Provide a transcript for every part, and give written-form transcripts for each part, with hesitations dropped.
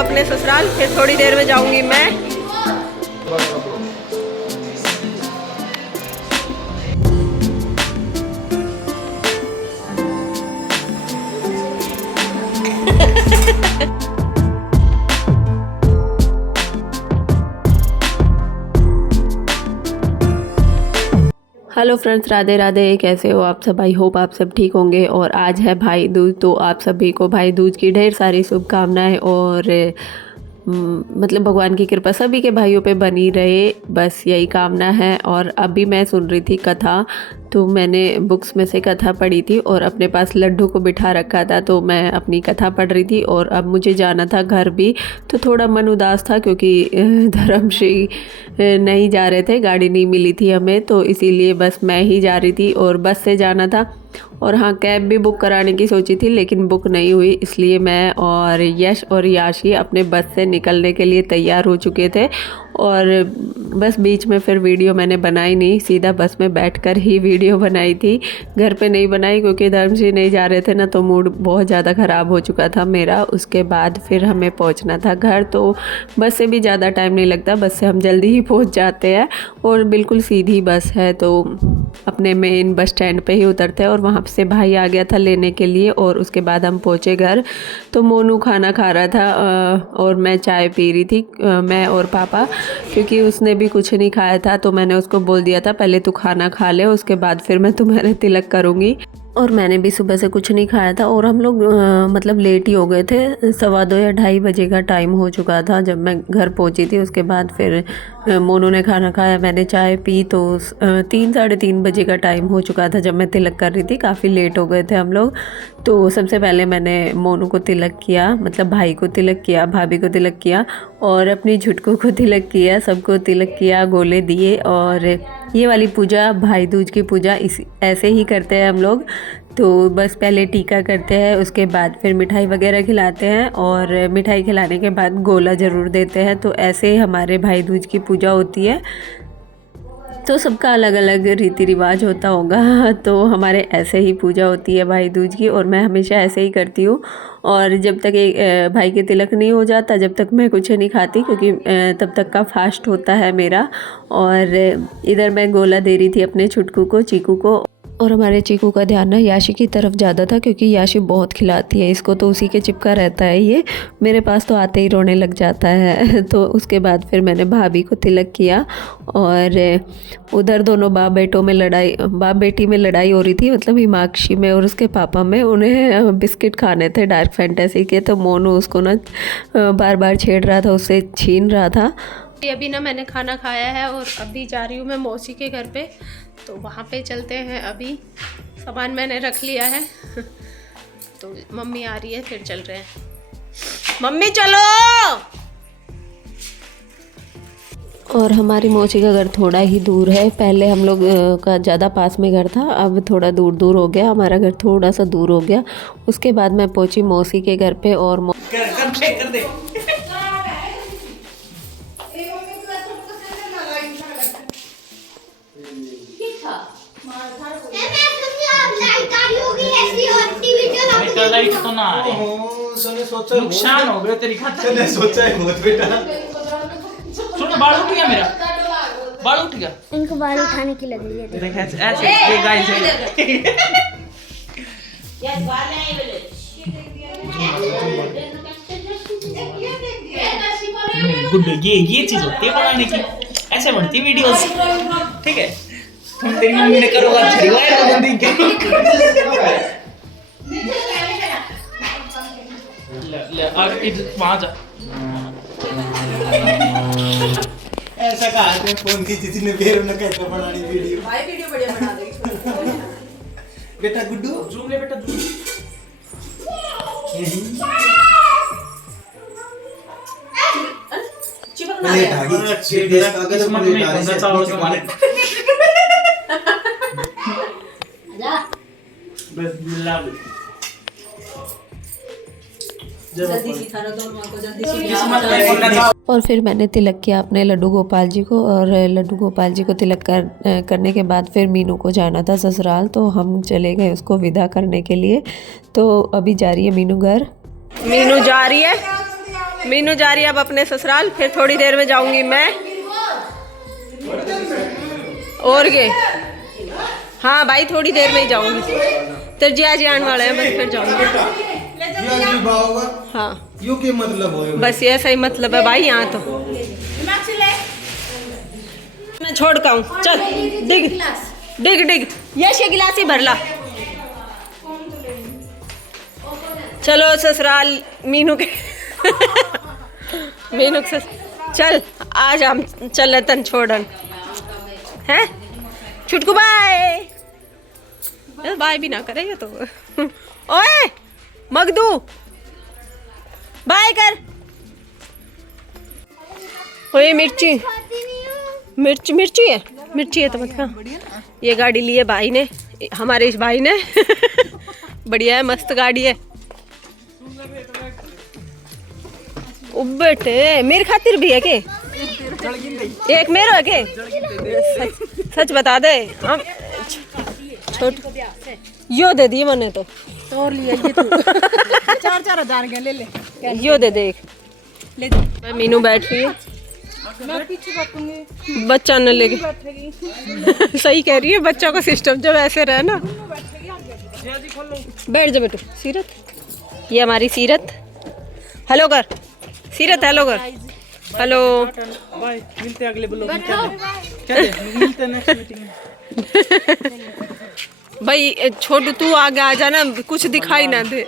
अपने ससुराल, फिर थोड़ी देर में जाऊंगी मैं। Hello friends, Radhe Radhe. कैसे हो आप सब? आई होप आप सब ठीक होंगे। और आज है भाई दूज, तो आप सभी को भाई दूज की ढेर सारी शुभकामनाएं। और मतलब भगवान की कृपा सभी के भाइयों पे बनी रहे, बस यही कामना है। और अभी मैं सुन रही थी कथा, तो मैंने बुक्स में से कथा पढ़ी थी और अपने पास लड्डू को बिठा रखा था, तो मैं अपनी कथा पढ़ रही थी। और अब मुझे जाना था घर भी, तो थोड़ा मन उदास था क्योंकि धर्मश्री नहीं जा रहे थे, गाड़ी नहीं मिली थी हमें, तो इसीलिए बस मैं ही जा रही थी और बस से जाना था। और हाँ, कैब भी बुक कराने की सोची थी लेकिन बुक नहीं हुई, इसलिए मैं और यश और याशी अपने बस से निकलने के लिए तैयार हो चुके थे। और बस बीच में फिर वीडियो मैंने बनाई नहीं, सीधा बस में बैठकर ही वीडियो बनाई थी। घर पे नहीं बनाई क्योंकि धर्मश्री नहीं जा रहे थे ना, तो मूड बहुत ज़्यादा ख़राब हो चुका था मेरा। उसके बाद फिर हमें पहुंचना था घर, तो बस से भी ज़्यादा टाइम नहीं लगता, बस से हम जल्दी ही पहुंच जाते हैं। और बिल्कुल सीधी बस है, तो अपने मेन बस स्टैंड पे ही उतरते हैं। और वहाँ से भाई आ गया था लेने के लिए, और उसके बाद हम पहुँचे घर। तो मोनू खाना खा रहा था और मैं चाय पी रही थी, मैं और पापा, क्योंकि उसने भी कुछ नहीं खाया था। तो मैंने उसको बोल दिया था पहले तू खाना खा ले, उसके बाद फिर मैं तुम्हारे तिलक करूँगी। और मैंने भी सुबह से कुछ नहीं खाया था। और हम लोग मतलब लेट ही हो गए थे, 2:15 या 2:30 बजे का टाइम हो चुका था जब मैं घर पहुंची थी। उसके बाद फिर मोनू ने खाना खाया, मैंने चाय पी, तो 3 साढ़े 3 बजे का टाइम हो चुका था जब मैं तिलक कर रही थी। काफ़ी लेट हो गए थे हम लोग। तो सबसे पहले मैंने मोनू को तिलक किया, मतलब भाई को तिलक किया, भाभी को तिलक किया और अपनी झुटकू को तिलक किया, सबको तिलक किया, गोले दिए। और ये वाली पूजा, भाई दूज की पूजा, ऐसे ही करते हैं हम लोग। तो बस पहले टीका करते हैं, उसके बाद फिर मिठाई वगैरह खिलाते हैं, और मिठाई खिलाने के बाद गोला ज़रूर देते हैं। तो ऐसे हमारे भाई दूज की पूजा होती है। तो सबका अलग अलग रीति रिवाज होता होगा, तो हमारे ऐसे ही पूजा होती है भाई दूज की, और मैं हमेशा ऐसे ही करती हूँ। और जब तक एक भाई के तिलक नहीं हो जाता, जब तक मैं कुछ नहीं खाती, क्योंकि तब तक का फास्ट होता है मेरा। और इधर मैं गोला दे रही थी अपने छुटकू को, चीकू को। और हमारे चीकू का ध्यान ना याशी की तरफ ज़्यादा था, क्योंकि याशी बहुत खिलाती है इसको, तो उसी के चिपका रहता है ये। मेरे पास तो आते ही रोने लग जाता है। तो उसके बाद फिर मैंने भाभी को तिलक किया। और उधर दोनों बाप बेटी में लड़ाई हो रही थी, मतलब हिमाक्षी में और उसके पापा में। उन्हें बिस्किट खाने थे डार्क फैंटेसी के, तो मोनू उसको ना बार बार छेड़ रहा था, उससे छीन रहा था। अभी ना मैंने खाना खाया है और अभी जा रही हूँ मैं मौसी के घर पे, तो वहाँ पे चलते हैं। अभी सामान मैंने रख लिया है। तो मम्मी आ रही है, फिर चल रहे हैं। मम्मी चलो। और हमारी मौसी का घर थोड़ा ही दूर है, पहले हम लोग का ज़्यादा पास में घर था, अब थोड़ा दूर दूर हो गया, हमारा घर थोड़ा सा दूर हो गया। उसके बाद मैं पहुँची मौसी के घर पे। और कर दे। लाइट तो ना आ रही, नुकसान हो गया तेरी खातिर। ने सोचा है बहुत बेटा। सुनो, बाल उठ गया मेरा, बाल उठ गया। इनको बाल उठाने की लग रही है। देख ऐसे ये गाइस है। यस बाल नहीं बोले। गुड, ये चीज होती है बनाने की, ऐसे बनती वीडियोस, ठीक है। तुम तेरी मम्मी ने करोगा छड़ीवाए बंदी के। ले इधर वहां जा। ऐसा कहा मैं फोन की किसी ने फिर उन्हें कैसे बनानी वीडियो। भाई वीडियो बढ़िया बना देगी। बेटा गुड्डू जूम ले बेटा, जूम। चिपक ना प्लेट आ गई। देश का अगर किस्मत में बंदा चावल से मारे। बस बिल्ला जल्दी सी थारा दो मां को जल्दी सी। और फिर मैंने तिलक किया अपने लड्डू गोपाल जी को। और लड्डू गोपाल जी को तिलक करने के बाद फिर मीनू को जाना था ससुराल, तो हम चले गए उसको विदा करने के लिए। तो अभी जा रही है मीनू घर। मीनू जा रही है। मीनू जा रही है अब अपने ससुराल, फिर थोड़ी देर में जाऊंगी मैं। और ये हाँ भाई थोड़ी देर में ही जाऊंगी, तो जिया जी आने वाले हैं, बस फिर जाऊंगी। हाँ यू के मतलब हो बस ये सही मतलब है भाई यहाँ तो। मैं छोड़ का हूँ, चल डिग डिग डिग, ये गिलास ही भर ला। चलो ससुराल मीनू के मीनू के चल आज हम चल तन छोड़न हैं। छुटकू बाय बाय भी ना करेगा तो ओए मगदू बाय कर। ओए मिर्ची मिर्ची है तो मत खा। ये गाड़ी ली है भाई ने, हमारे इस भाई ने बढ़िया है, मस्त गाड़ी है। ओ बेटे मेरे खातिर भी है के? एक मेरो है के? सच बता दे। हम छोट यो दे दिए मैंने तो और लिया ये तो 4-4 हजार के ले यो दे दे ले दे। मीनू बैठ रही है, मैं पीछे बैठूंगी, बच्चा न लेके बैठेगी। सही कह रही है, बच्चों का सिस्टम जब ऐसे रहे ना। बैठ जा बेटू। सीरत, ये हमारी सीरत। हेलो कर सीरत, हेलो कर। हेलो बाय, मिलते हैं अगले ब्लॉग में। क्या मिलते हैं नेक्स्ट मीटिंग में। भाई छोटू तू आगे आ जाना, कुछ दिखाई ना दे।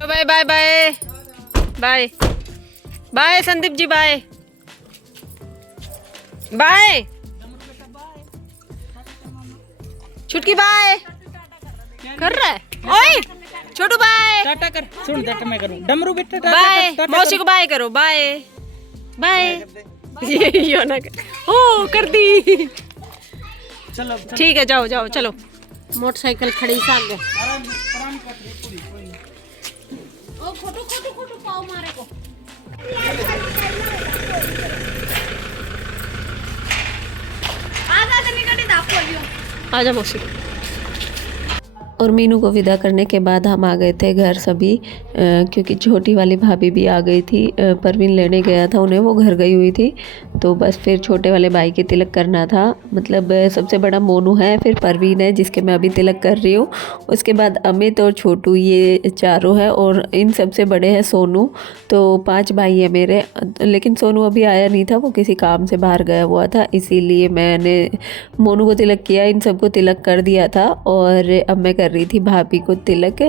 Bye bye bye bye bye Sandeep ji, bye bye छुटकी बाय कर रहा है। ओए छोटू बाय टाटा कर, सुन टाटा मैं करूं। डमरू बेटा टाटा बाय, टाटा मौसी को बाय करो। बाय बाय ये ना ओ कर दी। चलो ठीक है जाओ जाओ चलो। मोटरसाइकिल खड़ी साग गए। आजा मौसी। और मीनू को विदा करने के बाद हम आ गए थे घर सभी, क्योंकि छोटी वाली भाभी भी आ गई थी। परवीन लेने गया था उन्हें, वो घर गई हुई थी, तो बस फिर छोटे वाले भाई के तिलक करना था। मतलब सबसे बड़ा मोनू है, फिर परवीन है जिसके मैं अभी तिलक कर रही हूँ, उसके बाद अमित और छोटू, ये चारों है, और इन सबसे बड़े हैं सोनू। तो 5 भाई है मेरे, लेकिन सोनू अभी आया नहीं था, वो किसी काम से बाहर गया हुआ था, इसीलिए मैंने मोनू को तिलक किया, इन सबको तिलक कर दिया था। और अब मैं रही थी भाभी को तिलक।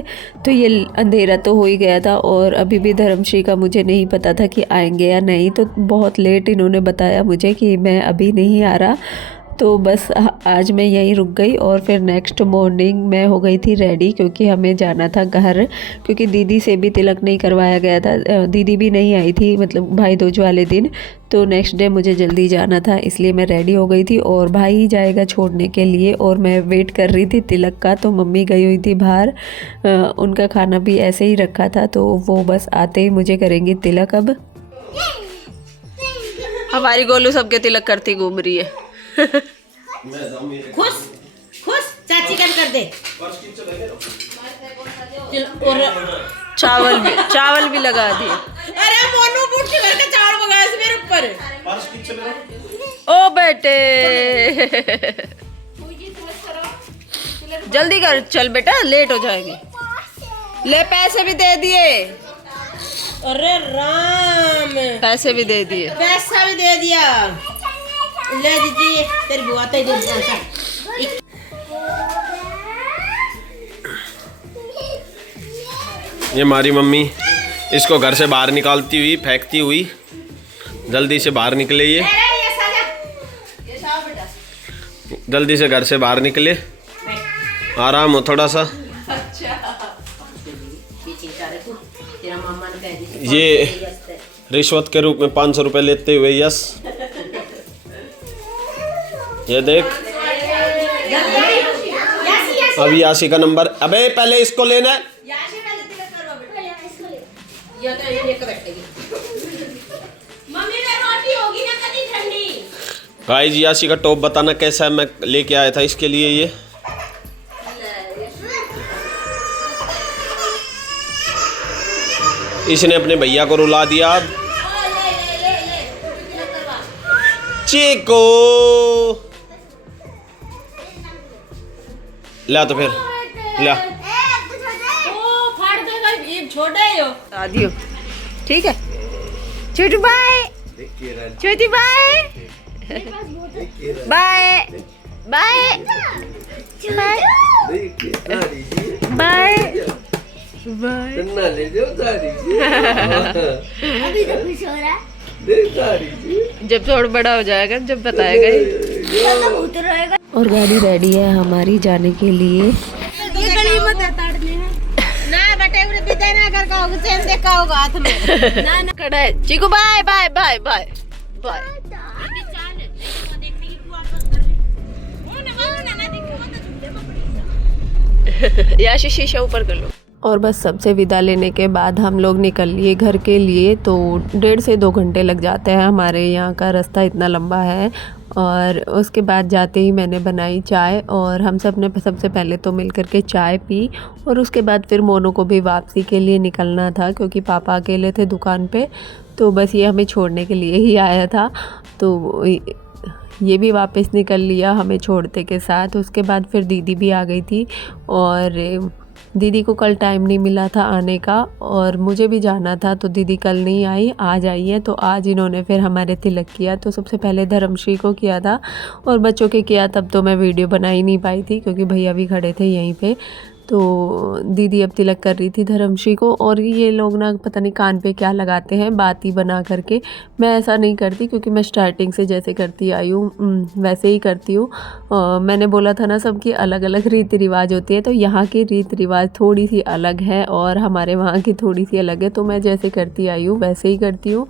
तो ये अंधेरा तो हो ही गया था, और अभी भी धर्मश्री का मुझे नहीं पता था कि आएंगे या नहीं, तो बहुत लेट इन्होंने बताया मुझे कि मैं अभी नहीं आ रहा। तो बस आज मैं यहीं रुक गई, और फिर नेक्स्ट मॉर्निंग मैं हो गई थी रेडी, क्योंकि हमें जाना था घर, क्योंकि दीदी से भी तिलक नहीं करवाया गया था, दीदी भी नहीं आई थी, मतलब भाई दूज वाले दिन। तो नेक्स्ट डे मुझे जल्दी जाना था, इसलिए मैं रेडी हो गई थी, और भाई ही जाएगा छोड़ने के लिए, और मैं वेट कर रही थी तिलक का। तो मम्मी गई हुई थी बाहर, उनका खाना भी ऐसे ही रखा था, तो वो बस आते ही मुझे करेंगी तिलक। अब हमारी गोलू सबके तिलक करती घूम रही है। खुश खुश चाची कर दे। और चावल भी लगा दिए। अरे मोनू बुट के घर का चावल मंगाया से मेरे ऊपर। ओ बेटे जल्दी कर, चल बेटा लेट हो जाएगी। ले पैसे भी दे दिए। अरे राम, पैसे भी दे दिए। पैसा भी दे दिया। ले दीजिए, तेरी बुआ तो दे दिया। ये हमारी मम्मी इसको घर से बाहर निकालती हुई, फेंकती हुई, जल्दी से बाहर निकले। ये जल्दी से घर से बाहर निकले, आराम हो थोड़ा सा। ये रिश्वत के रूप में 500 रुपये लेते हुए यस, ये देख अभी यासी का नंबर। अबे पहले इसको लेना है। गाइस यासी का टॉप बताना कैसा है, मैं लेके आया था इसके लिए। ये इसने अपने भैया को रुला दिया। अब चीकू ला तो फिर ला फाड़ देगा ये छोटा है यो आदियो ठीक है। छोटू बाय, छोटी bye bye bye bye bye. अभी तो खुश हो रहा है। जब थोड़ा बड़ा हो जाएगा जब बताएगा ही। तो भूत रहेगा। और गाड़ी रेडी है हमारी जाने के लिए। ये गली मत ताड़ने ना बेटे उरे बिदा ना कर का चैन देखा होगा हाथ में ना ना खड़ा है Cheeku. Bye bye bye bye bye. या शीशा ऊपर कर लो। और बस सबसे विदा लेने के बाद हम लोग निकल लिए घर के लिए। तो 1.5 से 2 घंटे लग जाते हैं, हमारे यहाँ का रास्ता इतना लंबा है। और उसके बाद जाते ही मैंने बनाई चाय और हम सब ने सबसे पहले तो मिल कर के चाय पी। और उसके बाद फिर मोनू को भी वापसी के लिए निकलना था क्योंकि पापा अकेले थे दुकान पे। तो बस ये हमें छोड़ने के लिए ही आया था, तो ये भी वापस निकल लिया हमें छोड़ते के साथ। उसके बाद फिर दीदी भी आ गई थी और दीदी को कल टाइम नहीं मिला था आने का और मुझे भी जाना था, तो दीदी कल नहीं आई, आज आई है। तो आज इन्होंने फिर हमारे तिलक किया। तो सबसे पहले धर्मश्री को किया था और बच्चों के किया, तब तो मैं वीडियो बना ही नहीं पाई थी क्योंकि भैया भी खड़े थे यहीं पे। तो दीदी अब तिलक कर रही थी धर्मश्री को। और ये लोग ना पता नहीं कान पे क्या लगाते हैं बाती बना करके। मैं ऐसा नहीं करती क्योंकि मैं स्टार्टिंग से जैसे करती आई हूँ वैसे ही करती हूँ। मैंने बोला था ना सबकी अलग अलग रीति रिवाज होती है, तो यहाँ की रीति रिवाज थोड़ी सी अलग है और हमारे वहाँ की थोड़ी सी अलग है। तो मैं जैसे करती आई हूँ वैसे ही करती हूँ।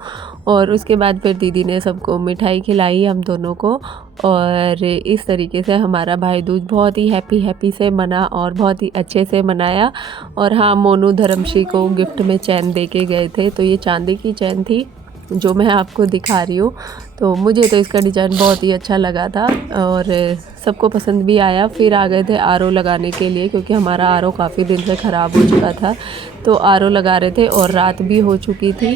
और उसके बाद फिर दीदी ने सबको मिठाई खिलाई हम दोनों को। और इस तरीके से हमारा भाई दूज बहुत ही हैप्पी से मना और बहुत ही अच्छे से मनाया। और हाँ, मोनू धर्मश्री को गिफ्ट में चैन दे के गए थे, तो ये चांदी की चैन थी जो मैं आपको दिखा रही हूँ। तो मुझे तो इसका डिज़ाइन बहुत ही अच्छा लगा था और सबको पसंद भी आया। फिर आ गए थे आरओ लगाने के लिए क्योंकि हमारा आरओ काफ़ी दिन से ख़राब हो चुका था, तो आरओ लगा रहे थे और रात भी हो चुकी थी।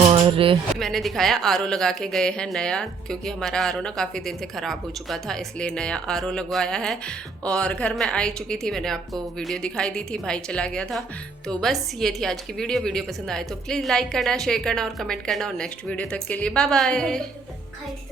और मैंने दिखाया आरओ लगा के गए हैं नया, क्योंकि हमारा आरओ ना काफ़ी दिन से ख़राब हो चुका था, इसलिए नया आरओ लगवाया है। और घर में आई चुकी थी, मैंने आपको वीडियो दिखाई दी थी, भाई चला गया था। तो बस ये थी आज की वीडियो पसंद आए तो प्लीज़ लाइक करना, शेयर करना और कमेंट करना। और नेक्स्ट वीडियो तक के लिए बाय बाय।